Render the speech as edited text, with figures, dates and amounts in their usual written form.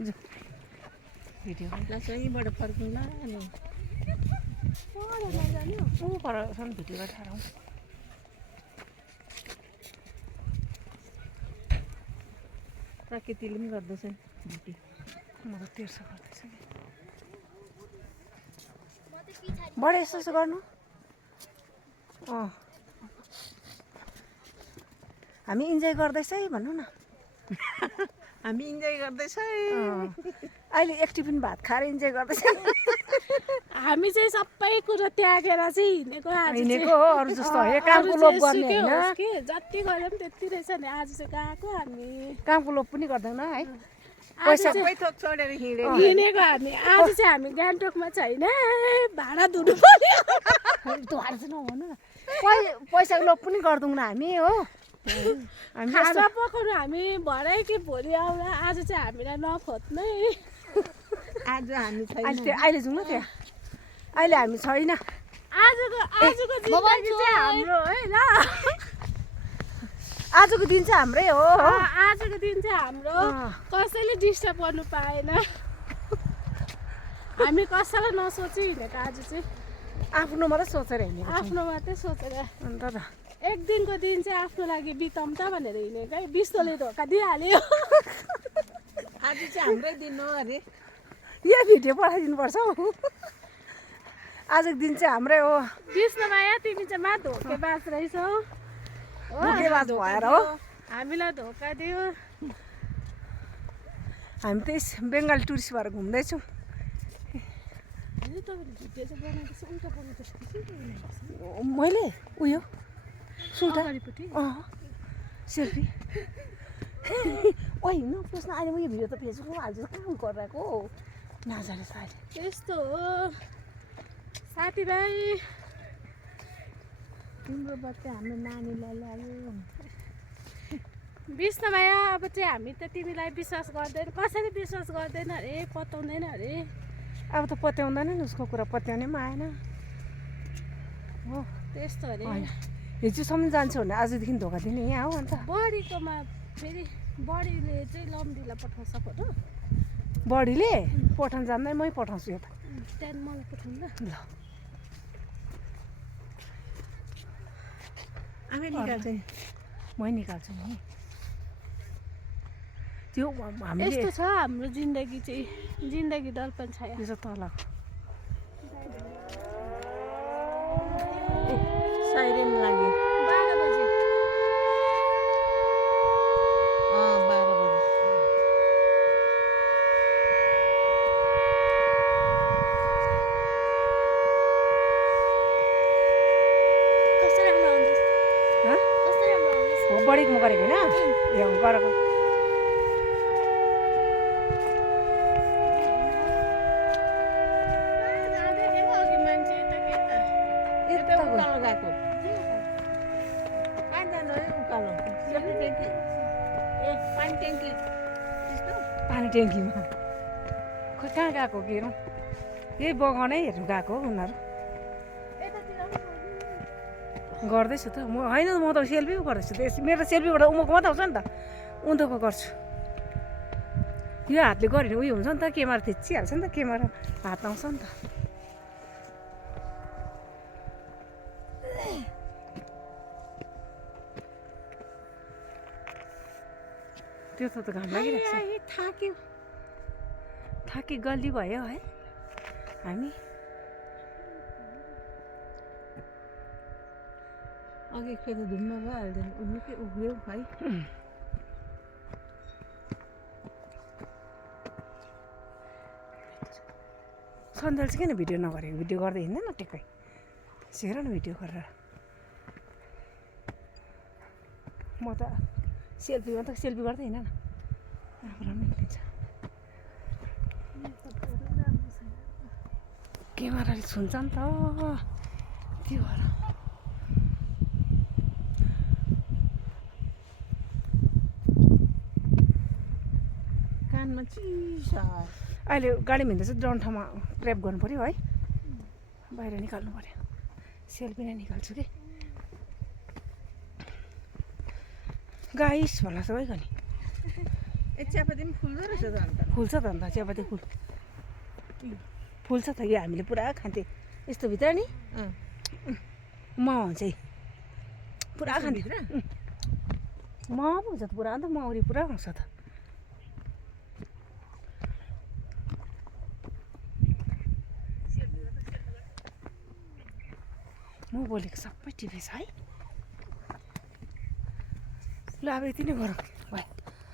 video लासैबाट फर्कौँला अनि ऊ परसम्म video गरेर आउँ प्रकृतिले पनि गर्दैछ भिडियो म त तेर्सो गर्दैछु बडे यसो गर्नु हामी इन्जोय गर्दैछ है भन्नु न हामी इन्जोय गर्दैछ अहिले एक टिफिन भात खाएर इन्जोय गर्दैछ हामी चाहिँ सबै कुरो त्यागेर चाहिँ हिँडेको हो अरू जस्तो हो कामको लोभ गर्ने होइन जति गरे पनि त्यति रहेछ नि आज चाहिँ गएको हामी कामको लोभ पनि गर्दैन है पैसा सबै थोक छोडेर हिँडेको हामी आज चाहिँ हामी गान्तोकमा छैन भाडा धुनु पर्यो भाडा चाहिँ नभन्नु न पैसाको लोभ पनि गर्दैनौँ हामी हो खाना पकाउनु हामी भरे कि भोलि आउँला आज चाहिँ हामीलाई नखोज्नै आज हामी अहिले जाउँ न त्यहाँ अहिले हामी छैन आजको जिन्दगी चाहिँ हाम्रो है ल आजको दिन चाहिँ हाम्रै हो आजको दिन चाहिँ हाम्रो कसैले डिस्टर्ब गर्नु पाएन हामी कसैलाई नसोची हिँडेको आज चाहिँ आफ्नो मात्रै सोचेर हिँडेको आफ्नो मात्रै सोचेर अन्त त एक दिनको दिन चाहिँ आफ्नो लागि बिताउँ त भनेर हिँडेको है बिस्तोले धोका दिइहाल्यो आज चाहिँ हाम्रै दिन हो अरे यो भिडियो पठाइदिनुपर्छ हौ आजको दिन चाहिँ हाम्रै हो विष्णुमाया तिमी चाहिँ मा धोकेबाज रहेछौ धोकेबाज भएर हो हामीलाई धोका दियो हामी त बङ्गाली टुरिस्ट भएर घुम्दैछौँ मैले उयो सुल्टा सेल्फी ओइ न प्रश्न अहिले म यो भिडियो त फेसबुकमा हाल्छु कहाँ गरिरहेको नजाने अहिले त्यस्तो हो साथीभाइ तिम्रो बच्चा हाम्रो नानीलाई ल्यायो विष्णुमाया अब चाहिँ हामी त तिमीलाई विश्वास गर्दैन कसरी विश्वास गर्दैन अरे पताउँदैन अरे अब त पत्याउँदैन नि उसको कुरा पत्याउनै पनि आएन हो त्यस्तो अरे हिजोसम्म जान्छ भने आजदेखि धोका दिने यहाँ हो अन्त बडीकोमा फेरि बडीले चाहिँ लम्बीलाई पठाउँछ फोटो बडीले पठाउन जान्दै मै पठाउँछु यता त्यहाँदेखि मलाई पठाउनु ल आमै निकाल्छ नि मै निकाल्छु नि त्यो हामीले यस्तो छ हाम्रो जिन्दगी चाहिँ जिन्दगी दर्पण छाया त्यो चाहिँ तलको साइरेन लाग्यो 12 बजे 12 बजे कस्तो राम्रो आउँदैछ कस्तो राम्रो आउँदैछ हो बडीको म गरेको होइन ए गरेको पानी ट्याङ्कीमा खोइ कहाँ गएको के हेरौँ यही बगानै हेर्नु गएको हो उनीहरू गर्दैछु त म होइन म त सेल्फी पो गर्दैछु मेरो सेल्फीबाट उमोको मात्रै आउँछ नि त उँधोको गर्छु यो हातले गऱ्यो भने उयो हुन्छ नि त क्यामेरा थिचिहाल्छ नि त क्यामेरा हात आउँछ नि त त्यो त घाम लागिरहेको छ थाकी गल्ली भयो है हामी अघि फेरि धुम्म भइहाल्दैन निकै उभियो है सन्ध्याले चाहिँ किन भिडियो नगरेको भिडियो गर्दै हिँड्दैन टेकै हेर न भिडियो गरेर म त सेल्फीमा त सेल्फी गर्दै हिँड न राम्रो निक्लिन्छ क्यामेराले छुन्छ नि त त्यो भएर कानमा चिसो अहिले गाडीमा हिँड्दा चाहिँ डन्ठामा ट्र्याप गर्नु पऱ्यो है बाहिर निकाल्नु पऱ्यो सेल्फी नै निकाल्छु कि गाइस भन्ला सबैको नि ए चियापत्ती पनि फुल्दो रहेछ त अन्त फुल्छ त अन्त चियापत्ती फुल्छ त यो हामीले पुरा खान्थ्यौँ यस्तो भित्र नि माउ हुन्छ है पुरा खान्थ्यो माउ पो हुन्छ त पुरा अन्त माउरी पुरा आउँछ त म बोलेको सबै टिपेछ है ल अब यति नै गरौँ भयो